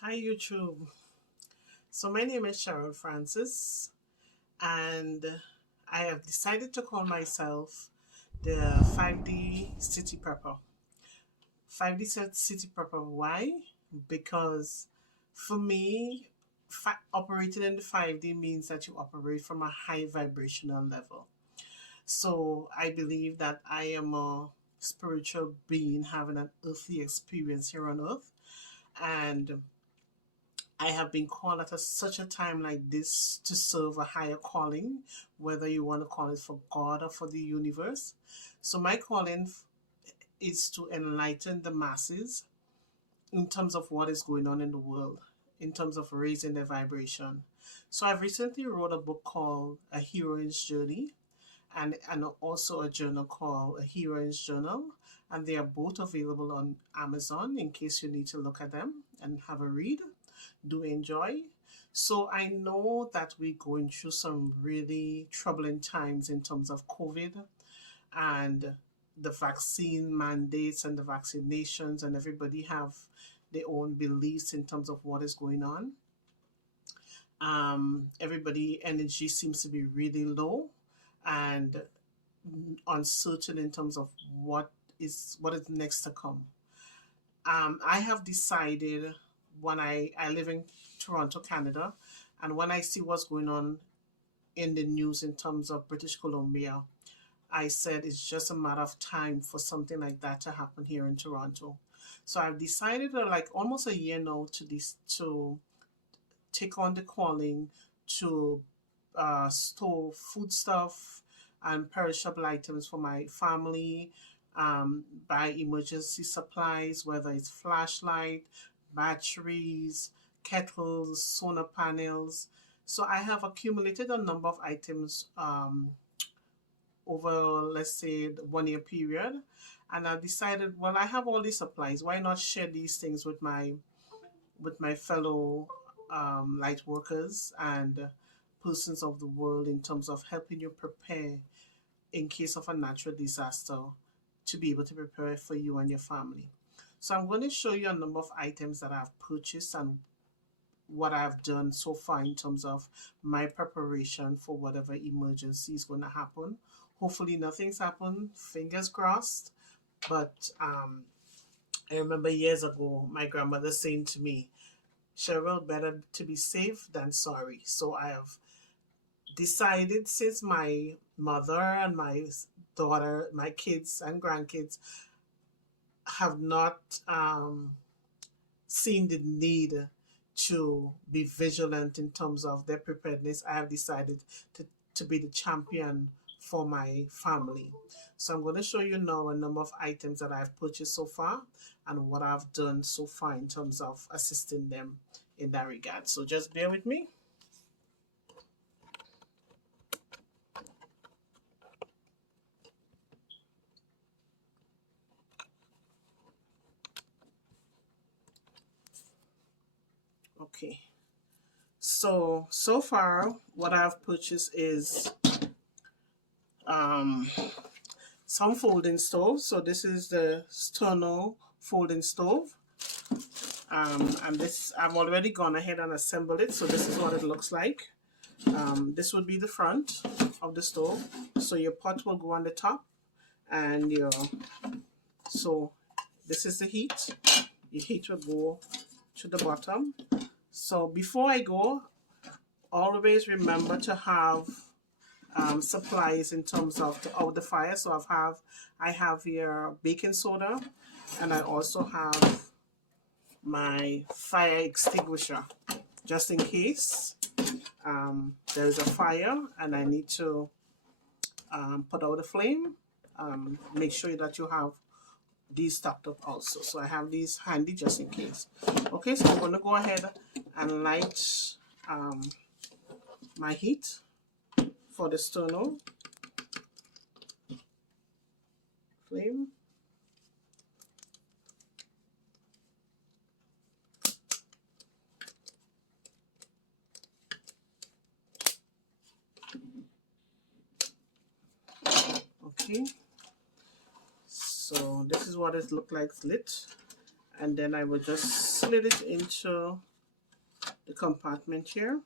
Hi YouTube. So my name is Cheryl Francis and I have decided to call myself the 5D City Prepper. 5D City Prepper, why? Because for me, operating in the 5D means that you operate from a high vibrational level. So I believe that I am a spiritual being having an earthly experience here on earth, and I have been called at such a time like this to serve a higher calling, whether you want to call it for God or for the universe. So, my calling is to enlighten the masses in terms of what is going on in the world, in terms of raising their vibration. So, I've recently wrote a book called A Heroine's Journey, and also a journal called A Heroine's Journal. And they are both available on Amazon in case you need to look at them and have a read. Do enjoy. So I know that we're going through some really troubling times in terms of COVID and the vaccine mandates and the vaccinations, and everybody have their own beliefs in terms of what is going on. Everybody energy seems to be really low and uncertain in terms of what is next to come. I have decided when I live in Toronto, Canada, and when I see what's going on in the news in terms of British Columbia, I said it's just a matter of time for something like that to happen here in Toronto. So I've decided, like almost a year now, to take on the calling to store foodstuff and perishable items for my family, buy emergency supplies, whether it's flashlight, batteries, kettles, solar panels. So I have accumulated a number of items over, let's say, the 1 year period. And I decided, well, I have all these supplies. Why not share these things with my fellow light workers and persons of the world in terms of helping you prepare in case of a natural disaster to be able to prepare for you and your family. So I'm going to show you a number of items that I've purchased and what I've done so far in terms of my preparation for whatever emergency is going to happen. Hopefully nothing's happened, fingers crossed. But I remember years ago my grandmother saying to me, Cheryl, better to be safe than sorry. So I have decided, since my mother and my daughter, my kids and grandkids have not seen the need to be vigilant in terms of their preparedness, I have decided to be the champion for my family. So I'm going to show you now a number of items that I've purchased so far and what I've done so far in terms of assisting them in that regard. So just bear with me. Okay. So far, what I've purchased is um, some folding stoves. So this is the Sterno folding stove. And this, I've already gone ahead and assembled it. So this is what it looks like. This would be the front of the stove. So your pot will go on the top, and so this is the heat. Your heat will go to the bottom. So before I go, always remember to have supplies in terms of the fire. So I have here baking soda, and I also have my fire extinguisher, just in case there is a fire and I need to put out the flame. Make sure that you have these stocked up also. So I have these handy just in case. Okay, so I'm going to go ahead and light my heat for the sterno flame. Okay, so this is what it looked like lit, and then I will just slid it into the compartment here.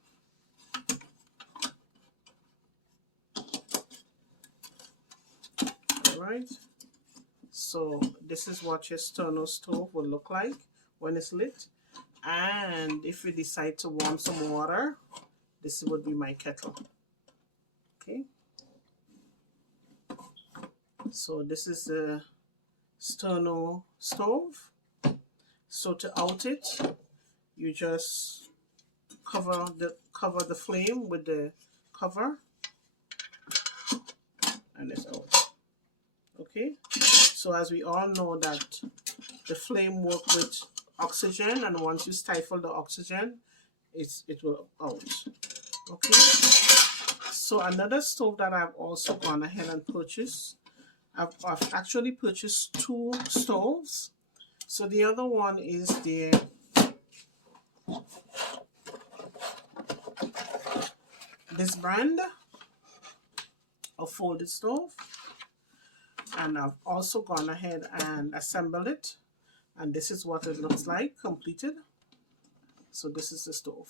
Alright, so this is what your sterno stove will look like when it's lit. And if you decide to warm some water, this would be my kettle. Okay, so this is the sterno stove. So to out it, you just cover the flame with the cover, and it's out. Okay, so as we all know that the flame works with oxygen, and once you stifle the oxygen, it will out. Okay, so another stove that I've also gone ahead and purchased, I've actually purchased 2 stoves. So the other one is this brand of folded stove, and I've also gone ahead and assembled it, and this is what it looks like completed. So this is the stove.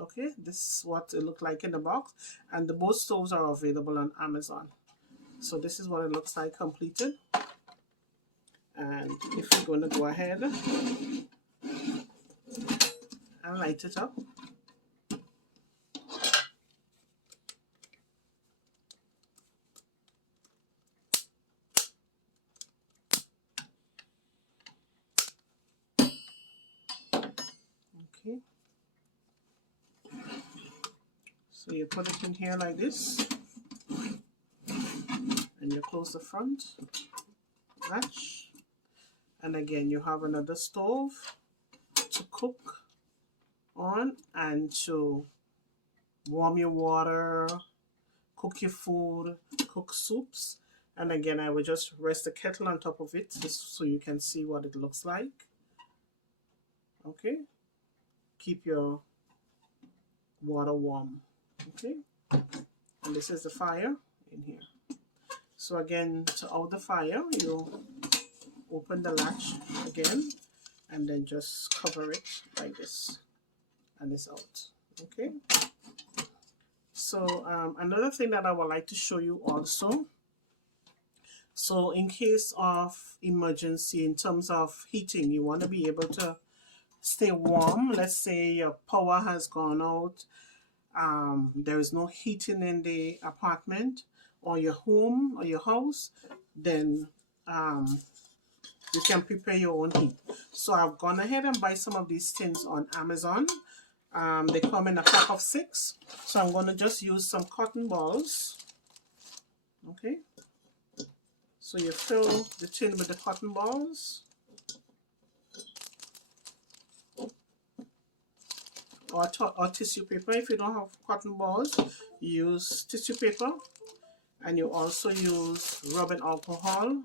Okay, this is what it looked like in the box, and both stoves are available on Amazon. So this is what it looks like completed. And if you're going to go ahead and light it up, okay, so you put it in here like this, and you close the front latch. And again, you have another stove to cook on and to warm your water, cook your food, cook soups. And again, I will just rest the kettle on top of it just so you can see what it looks like. Okay, keep your water warm. Okay, and this is the fire in here. So again, to out the fire, you open the latch again, and then just cover it like this, and it's out. Okay, so another thing that I would like to show you also, so in case of emergency in terms of heating, you want to be able to stay warm. Let's say your power has gone out, there is no heating in the apartment or your home or your house, then you can prepare your own heat. So I've gone ahead and buy some of these tins on Amazon. They come in a pack of 6. So I'm going to just use some cotton balls. Okay. So you fill the tin with the cotton balls. Or tissue paper. If you don't have cotton balls, you use tissue paper. And you also use rubbing alcohol.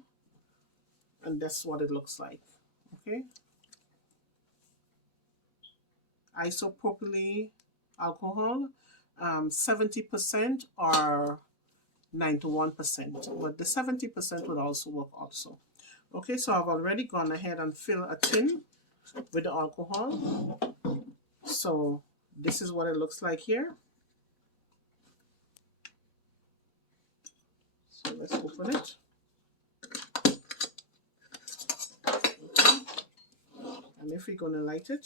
And that's what it looks like. Okay. Isopropyl alcohol, 70% or 91%, but the 70% would also work also. Okay, so I've already gone ahead and filled a tin with the alcohol. So this is what it looks like here. So let's open it. Okay. And if we're going to light it,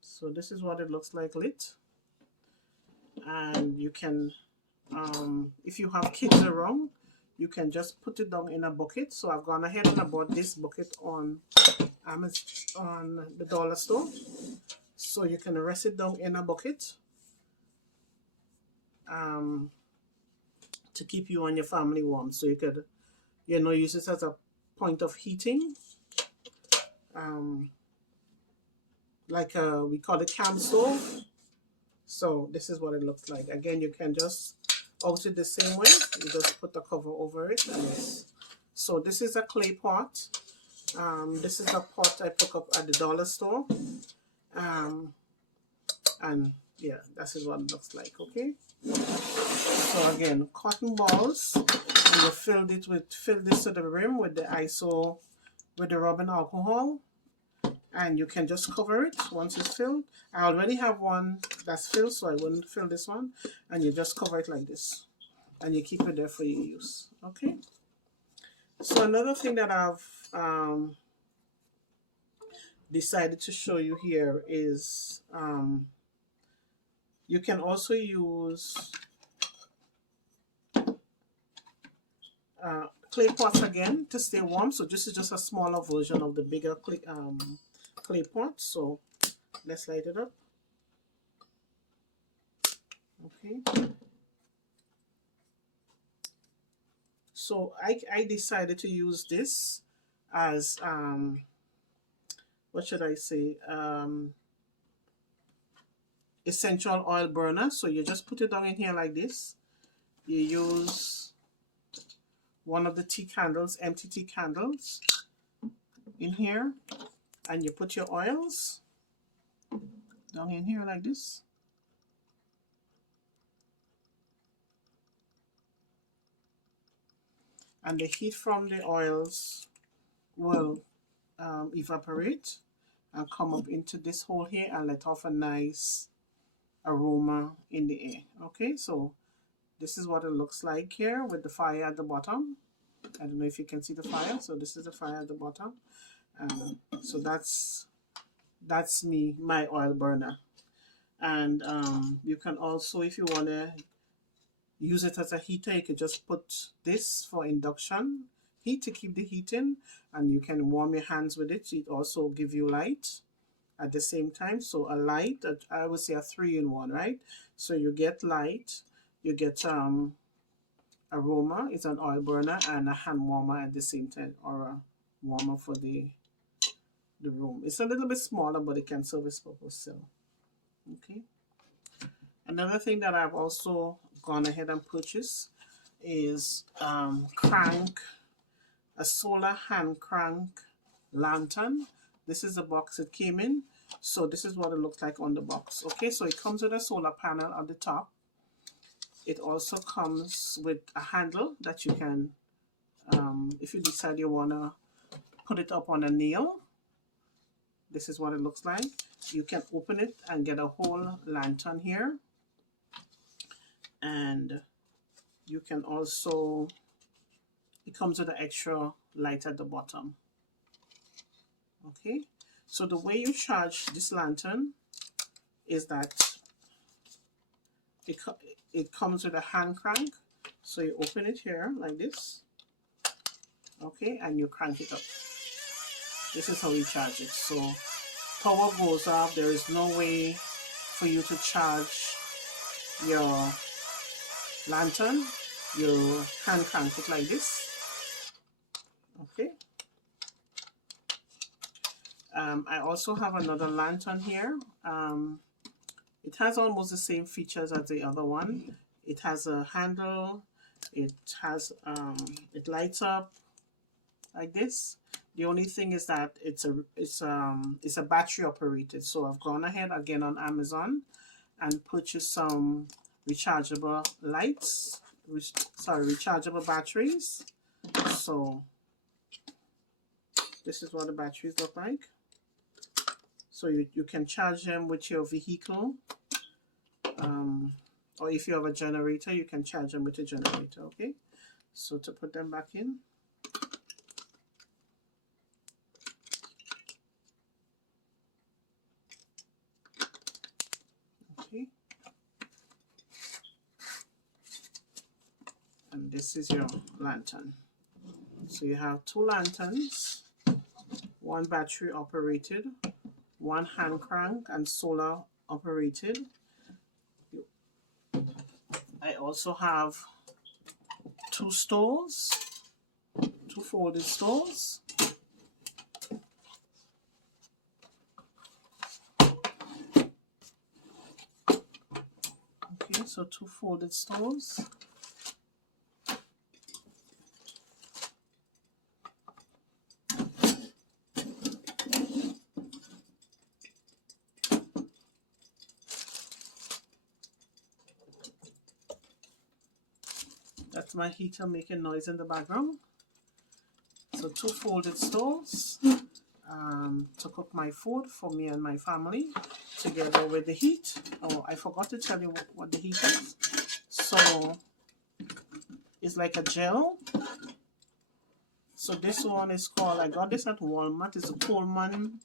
so this is what it looks like lit. And you can, if you have kids around, you can just put it down in a bucket. So I've gone ahead and I bought this bucket on Amazon, on the dollar store. So you can rest it down in a bucket to keep you and your family warm. So you could, use this as a point of heating. Like we call it camp stove. So this is what it looks like. Again, you can just out it the same way. You just put the cover over it. And so this is a clay pot. This is a pot I pick up at the dollar store. And yeah, this is what it looks like. Okay. So again, cotton balls and you fill this to the rim with the rubbing alcohol, and you can just cover it once it's filled. I already have one that's filled, so I wouldn't fill this one, and you just cover it like this, and you keep it there for your use. Okay. So another thing that I've decided to show you here is you can also use clay pots again to stay warm. So this is just a smaller version of the bigger clay pot. So let's light it up. Okay. So I decided to use this as what should I say, essential oil burner. So you just put it down in here like this. You use one of the tea candles, empty tea candles, in here, and you put your oils down in here like this. And the heat from the oils will evaporate and come up into this hole here and let off a nice aroma in the air. Okay, so this is what it looks like here with the fire at the bottom. I don't know if you can see the fire. So this is the fire at the bottom. So that's my oil burner. And you can also, if you want to use it as a heater, you could just put this for induction heat to keep the heat in, and you can warm your hands with it. It also give you light at the same time. So a light, I would say a 3-in-1, right? So you get light, you get aroma, it's an oil burner, and a hand warmer at the same time, or a warmer for the room. It's a little bit smaller, but it can serve its purpose still. Okay. Another thing that I've also gone ahead and purchased is a solar hand crank lantern. This is the box it came in. So this is what it looks like on the box. Okay, so it comes with a solar panel at the top. It also comes with a handle that you can, if you decide you want to put it up on a nail, this is what it looks like. You can open it and get a whole lantern here. And you can also, it comes with an extra light at the bottom. Okay, so the way you charge this lantern is that it comes with a hand crank. So you open it here like this. Okay, and you crank it up. This is how you charge it. So power goes off. There is no way for you to charge your lantern. You hand crank it like this. Okay. I also have another lantern here. It has almost the same features as the other one. It has a handle. It has it lights up like this. The only thing is that it's a battery operated. So I've gone ahead again on Amazon and purchased some rechargeable lights. Rechargeable batteries. So this is what the batteries look like. So you can charge them with your vehicle, or if you have a generator, you can charge them with a generator. Okay, so to put them back in, okay, and this is your lantern. So you have two lanterns, one battery operated, one hand crank and solar operated. I also have two stoves, two folded stoves. Okay, so two folded stoves. That's my heater making noise in the background. So 2 folded stoves to cook my food for me and my family, together with the heat. Oh, I forgot to tell you what the heat is. So it's like a gel. So this one is called, I got this at Walmart. It's a Coleman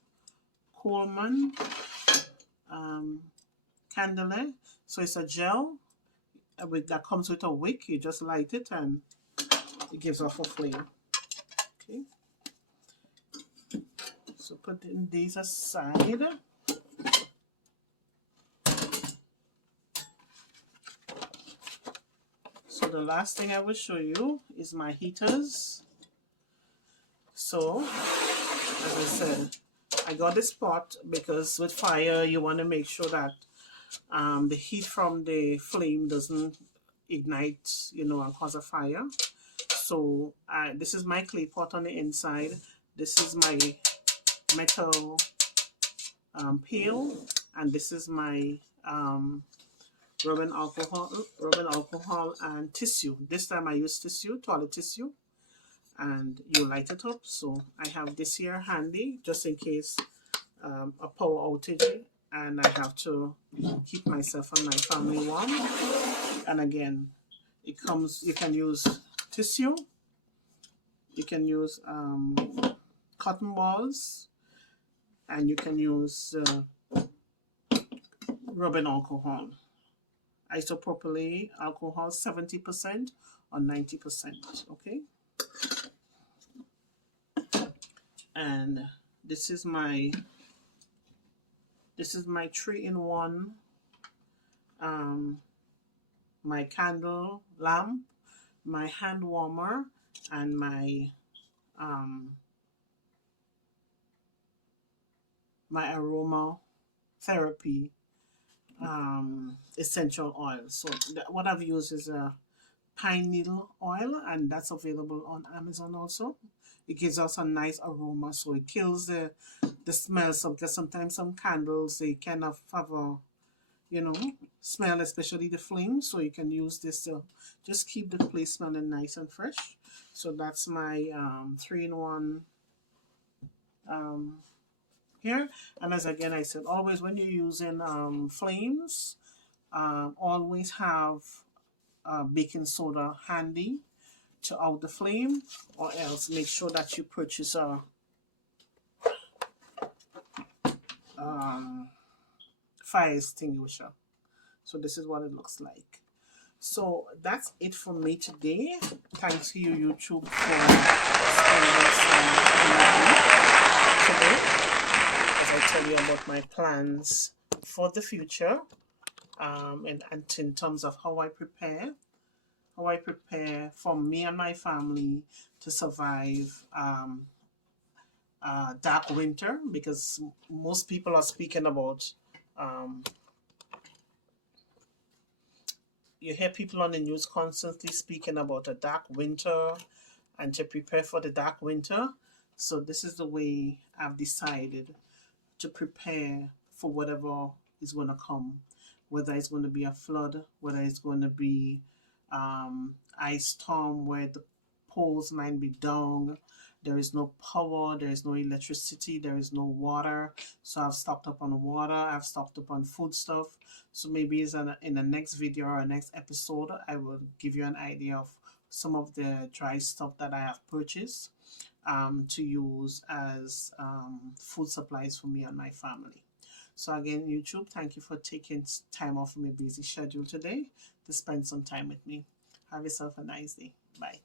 candle. So it's a gel that comes with a wick. You just light it and it gives off a flame. Okay. So putting these aside. So the last thing I will show you is my heaters. So, as I said, I got this pot because with fire you want to make sure that the heat from the flame doesn't ignite, you know, and cause a fire. So this is my clay pot on the inside. This is my metal pail, and this is my rubbing alcohol and tissue. This time I use tissue, toilet tissue, and you light it up. So I have this here handy just in case a power outage and I have to keep myself and my family warm. And again, it comes, you can use tissue, you can use cotton balls, and you can use rubbing alcohol. Isopropyl alcohol, 70% or 90%. Okay. And this is my 3-in-1 my candle lamp, my hand warmer, and my my aroma therapy essential oil. So what I've used is a pine needle oil, and that's available on Amazon also. It gives us a nice aroma, so it kills the smells of, because sometimes some candles, they kind of have a, you know, smell, especially the flame. So you can use this to just keep the place smelling nice and fresh. So that's my 3-in-1 here. And as again I said, always when you're using flames, always have baking soda handy to out the flame, or else make sure that you purchase a fire extinguisher. So this is what it looks like. So that's it for me today. Thanks to you, YouTube, for spending some time today as I tell you about my plans for the future, and in terms of how I prepare for me and my family to survive dark winter, because most people are speaking about you hear people on the news constantly speaking about a dark winter and to prepare for the dark winter. So this is the way I've decided to prepare for whatever is going to come, whether it's going to be a flood, whether it's going to be ice storm where the poles might be down, there is no power, there is no electricity, there is no water. So I've stocked up on water, I've stocked up on food stuff. So maybe in the next video or next episode, I will give you an idea of some of the dry stuff that I have purchased to use as food supplies for me and my family. So again, YouTube, thank you for taking time off from your busy schedule today to spend some time with me. Have yourself a nice day. Bye.